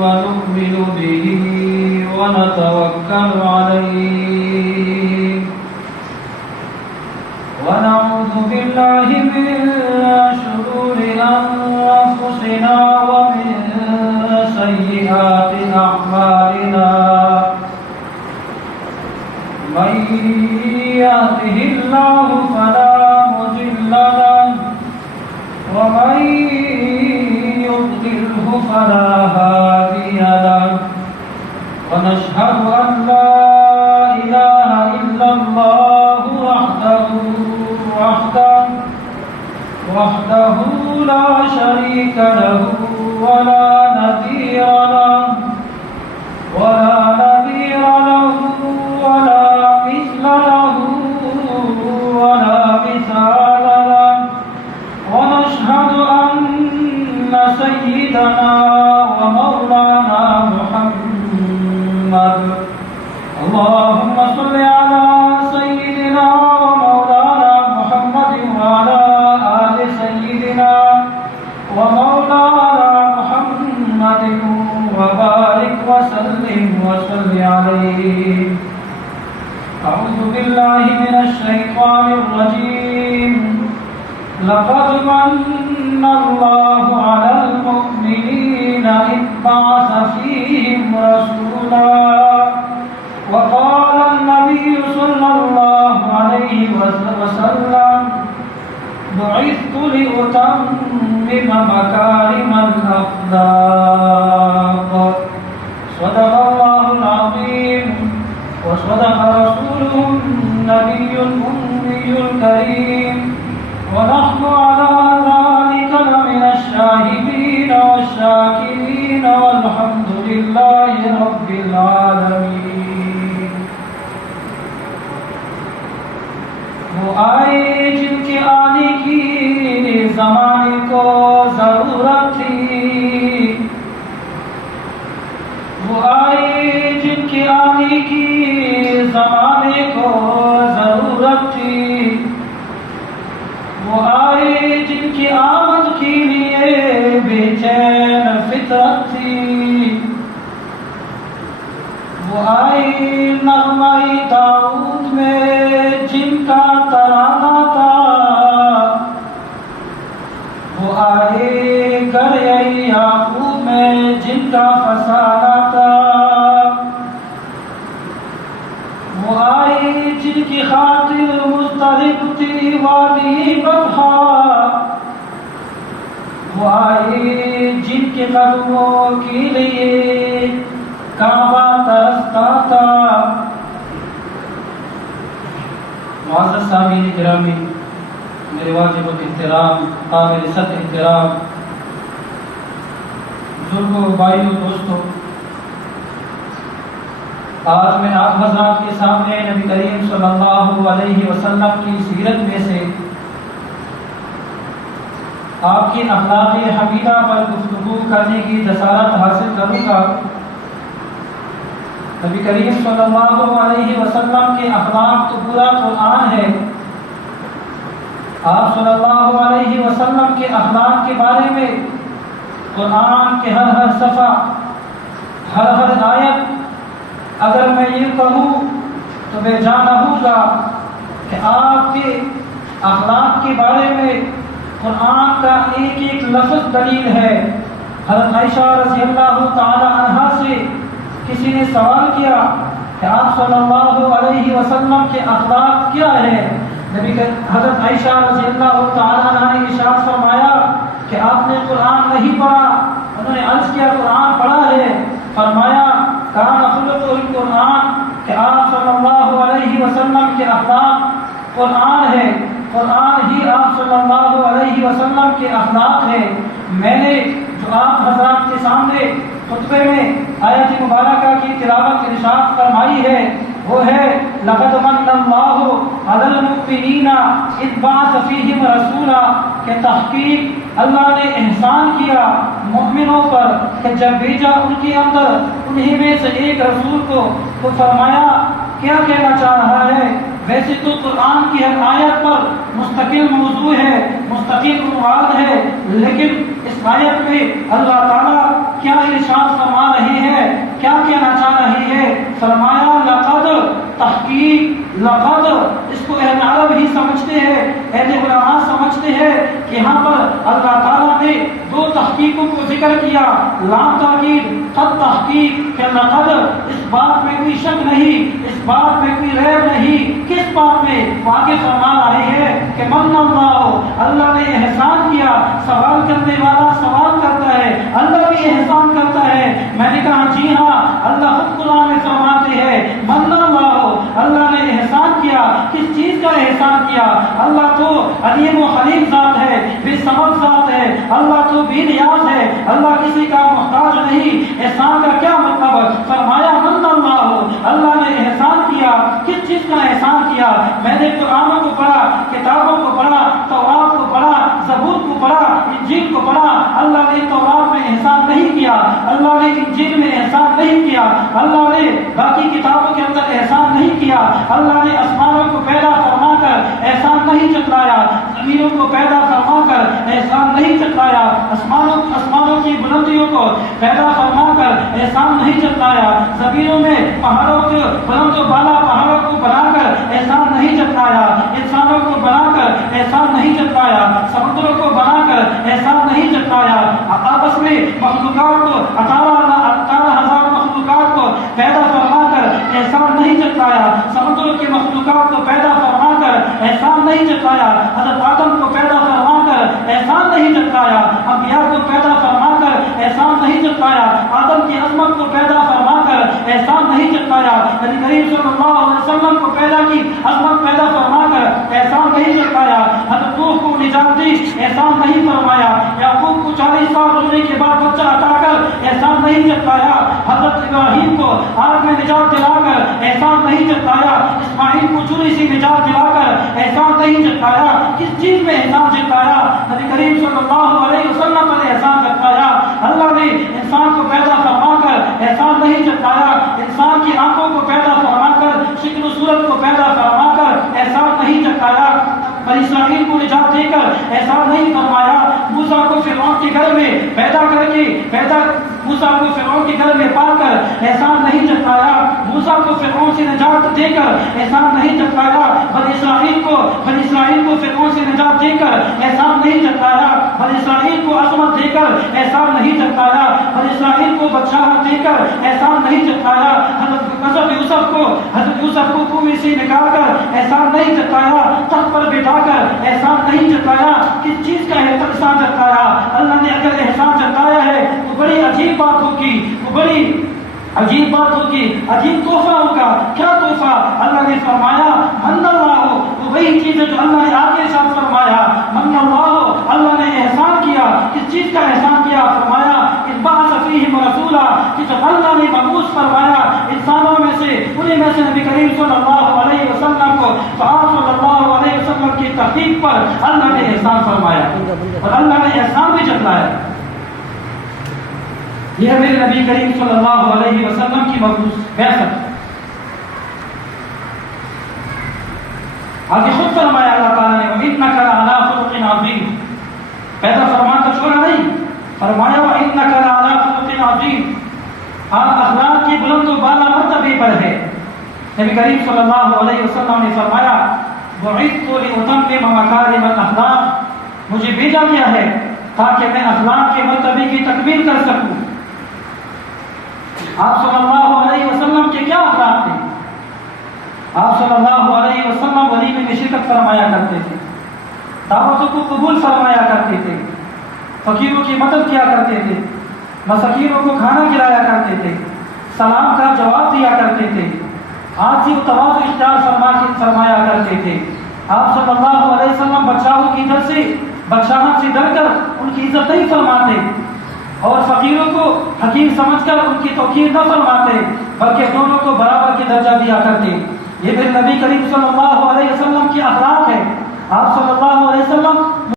ونؤمن به ونتوكل عليه ونعوذ بالله من شرور أنفسنا ومن سيئات أعمالنا من يهده الله فلا مضل له ومن يضلله فلا هادي له ونشهد أن لا إله إلا الله وحده لا شريك له ولا نظير له ولا مثل له ولا مثال له ونشهد أن سيدنا ومولانا محمد اللهم صل على سيدنا ومولانا محمد وعلى آل سيدنا ومولانا محمد وبارك وسلم وصل عليه. أعوذ بالله من الشيطان الرجيم. لقد من الله على المؤمنين إذ بعث فيهم رسولا وقال النبي صلى الله عليه وسلم بعثت لأتمم مكارم الأخلاق. صدق الله العظيم وصدق رسوله النبي الأمي الكريم ونحن على ذلك لمن الشاهدين والشاكرين والحمد لله رب العالمين. وہ آئے جن کے آنے کی زمانے کو ضرورت تھی، وہ آئے جن کے آنے کی زمانے کو ضرورت تھی، وہ آئے جن کی آمد کے لیے بے چین فطرت تھی، وہ آئے نغمہ داؤد میں جن کا ترانہ تھا، وہ آئے گرے یعقوب میں جن کا فسانہ تھا، وہ آئے جن کی خاطر مسترب تھی وادی بطحا، وہ آئے جن کے قدموں کے لیے کعبہ ترستا تھا. معزز سامعین گرامی، میرے واجب الاحترام، قابل صد احترام بزرگوں، بھائیوں، دوستوں، آج میں آپ حضرات کے سامنے نبی کریم صلی اللہ علیہ وسلم کی سیرت میں سے آپ کی اخلاق حمیدہ پر گفتگو کرنے کی جسارت حاصل کروں گا. نبی کریم صلی اللہ علیہ وسلم کے اخلاق تو پورا قرآن ہے. آپ صلی اللہ علیہ وسلم کے اخلاق کے بارے میں قرآن کے ہر صفحہ، ہر آیت اگر میں یہ کہوں تو میں جانا ہوگا کہ آپ کے اخلاق کے بارے میں قرآن کا ایک لفظ دلیل ہے. حضرت عائشہ رضی اللہ تعالی عنہا سے کسی نے سوال کیا کہ آپ صلی اللہ علیہ وسلم کے اخلاق کیا ہے؟ حضرت عائشہ رضی اللہ تعالی عنہ نے ارشاد فرمایا کہ آپ نے قرآن نہیں پڑھا. انہوں نے عرض کیا قرآن پڑھا ہے. فرمایا کان خلق القرآن، کہ آپ صلی اللہ علیہ وسلم کے اخلاق قرآن ہے. قرآن ہی آپ صلی اللہ علیہ وسلم کے اخلاق ہے. میں نے جو آپ حضرات کے سامنے خطبے میں آیت مبارکہ کی تلاوت ارشاد فرمائی ہے وہ ہے لقد من اللہ علی المؤمنین اذ بعث فیہم رسولا، کہ تحقیق اللہ نے احسان کیا مؤمنوں پر کہ جب بھیجا ان کے اندر انہی میں سے ایک رسول کو. تو فرمایا کیا کہنا چاہ رہا ہے؟ ویسے تو قرآن کی ہر آیت پر مستقل موضوع ہے، مستقل عنوان ہے، لیکن اس آیت میں اللہ تعالیٰ لقد اس کو اہل عرب ہی سمجھتے ہیں، اہل علماء سمجھتے ہیں کہ یہاں پر اللہ تعالیٰ نے دو تحقیقوں کو ذکر کیا، لام تاکید، قد تحقیق، کہ لقد اس بات میں کوئی شک نہیں، اس بات میں کوئی ریب نہیں، کس بات میں؟ آگے فرما رہے ہیں کہ من اللہ، اللہ نے احسان کیا۔ سوال کرنے والا سوال کرتا ہے، اللہ بھی احسان کرتا ہے۔ میں نے کہا جی ہاں، اللہ خود قرآن میں فرماتے ہیں من اللہ، اللہ نے احسان کیا۔ کس چیز کا احسان کیا؟ اللہ تو علیم و حلیم ذات ہے، بے سبب ذات ہے، اللہ تو بے نیاز ہے، اللہ کسی کا محتاج نہیں۔ احسان کا کیا مطلب؟ فرمایا من اللہ، اللہ نے احسان کیا۔ کس چیز کا احسان کیا؟ میں نے قرآن کو پڑھا، کتابوں کو پڑھا، تورات کو پڑھا، زبور کو پڑھا، انجیل کو پڑھا۔ اللہ نے تورات میں احسان نہیں کیا، اللہ نے انجیل میں احسان نہیں کیا، اللہ نے باقی کتابوں کے اندر احسان نہیں کیا۔ اللہ نے آسمانوں کو پیدا فرما کر احسان نہیں جتلایا، زمینوں کو پیدا فرما کر احسان نہیں جتلایا، آسمانوں کی بلندیوں کو پیدا فرما کر احسان نہیں جتلایا، زمینوں میں پہاڑوں کے بلند و بالا پہاڑوں کو بنا کر احسان نہیں جتلایا، انسانوں کو بنا کر احسان نہیں جتلایا، سمندروں کو بنا کر احسان نہیں جتلایا، آپس میں مخلوقات کو 18,000 مخلوقات کو پیدا فرما کر احسان نہیں جتلایا، سمندروں کے مخلوقات کو پیدا فرما کر احسان نہیں جتلایا، حضرت آدم کو پیدا فرما کر احسان نہیں جتلایا، انبیاء کو پیدا فرما کر احسان نہیں جتلایا، آدم کی عظمت کو پیدا فرما کر احسان نہیں جتلایا، نبی کریم صلی اللہ علیہ وسلم کو پیدا کی عظمت پیدا فرما کر احسان نہیں جتلایا، حضرت نوح کو نجات دی احسان نہیں فرمایا، یعقوب کو 40 سال رہنے کے بعد بچہ عطا کر احسان نہیں جتلایا، حضرت ابراہیم کو آگ میں نجات دلا کر احسان نہیں جتلایا، اسماعیل کو چوری سے نجات دلا کر احسان نہیں جتلایا۔ کس چیز میں احسان جتلایا؟ نبی کریم صلی اللہ علیہ وسلم پر احسان جتلایا۔ اللہ نے انسان کو پیدا فرما کر احسان نہیں جتلایا، انسان کی آنکھوں کو پیدا فرما کر، شکل و صورت کو پیدا فرما کر احسان نہیں جتلایا، بنی اسرائیل کو نجات دے کر احسان نہیں فرمایا، موسیٰ کو فرعون کے گھر میں موسیٰ کو فرعون کے گھر میں پال کر احسان نہیں جتلایا، موسیٰ کو فرعون سے نجات دے کر احسان نہیں جتلایا، بنی اسرائیل کو فرعون سے نجات دے کر احسان نہیں جتلایا، بنی اسرائیل کو عظمت دے کر احسان نہیں جتلایا، بنی اسرائیل کو بادشاہت دے کر احسان نہیں جتلایا، حضرت یوسف کو کنویں سے نکال کر احسان نہیں جتلایا، تخت پر بٹھا کر احسان نہیں جتلایا۔ کس چیز کا احسان جتلایا؟ اللہ نے اگر احسان جتلایا ہے تو بڑی عجیب بات ہوگی، عجیب بات ہوگی، عجیب تحفہ ہوگا۔ کیا تحفہ؟ اللہ نے فرمایا من اللہ، وہ وہی چیز ہے جو اللہ نے آگے ساتھ فرمایا من اللہ، اللہ نے احسان کیا۔ کس چیز کا احسان کیا؟ فرمایا اذ بعث فیہم رسولا، کہ جب اللہ نے مبعوث فرمایا انسانوں میں سے، انہیں میں سے نبی کریم صلی اللہ علیہ وسلم کو، تو آپ صلی اللہ علیہ وسلم کی تحقیق پر اللہ نے احسان فرمایا اور اللہ نے احسان بھی جتلایا۔ یہ ہے میرے نبی کریم صلی اللہ علیہ وسلم کی مبعوث بعثت۔ آگے خود فرمایا اللہ تعالیٰ نے وَإِنَّكَ لَعَلَىٰ خُلُقٍ عَظِيمٍ، پیدا فرمان کا چھوڑا نہیں، فرمایا وَإِنَّكَ لَعَلَىٰ خُلُقٍ عَظِيمٍ، آپ اخلاق کی بلند و بالا مرتبے پر ہے۔ نبی کریم صلی اللہ علیہ وسلم نے فرمایا بُعِثْتُ لِأُتَمِّمَ مَكَارِمَ الْأَخْلَاقِ، مجھے بھیجا گیا ہے تاکہ میں اخلاق کے مرتبے کی تکمیل کر سکوں۔ آپ صلی اللہ علیہ وسلم کے کیا اخلاق تھے؟ آپ صلی اللہ علیہ وسلم ولیمے میں شرکت فرمایا کرتے تھے، دعوتوں کو قبول فرمایا کرتے تھے، فقیروں کی مدد کیا کرتے تھے، مساکینوں کو کھانا کھلایا کرتے تھے، سلام کا جواب دیا کرتے تھے، عاجزی و تواضع اختیار فرمایا کرتے تھے۔ آپ صلی اللہ علیہ وسلم بادشاہت سے ڈر کر ان کی عزت نہیں فرماتے اور فقیروں کو حقیر سمجھ کر ان کی توقیر نہ فرماتے، بلکہ دونوں کو برابر کی درجہ دیا کرتے۔ یہ پھر نبی کریم صلی اللہ علیہ وسلم کی اخلاق ہے۔ آپ صلی اللہ علیہ وسلم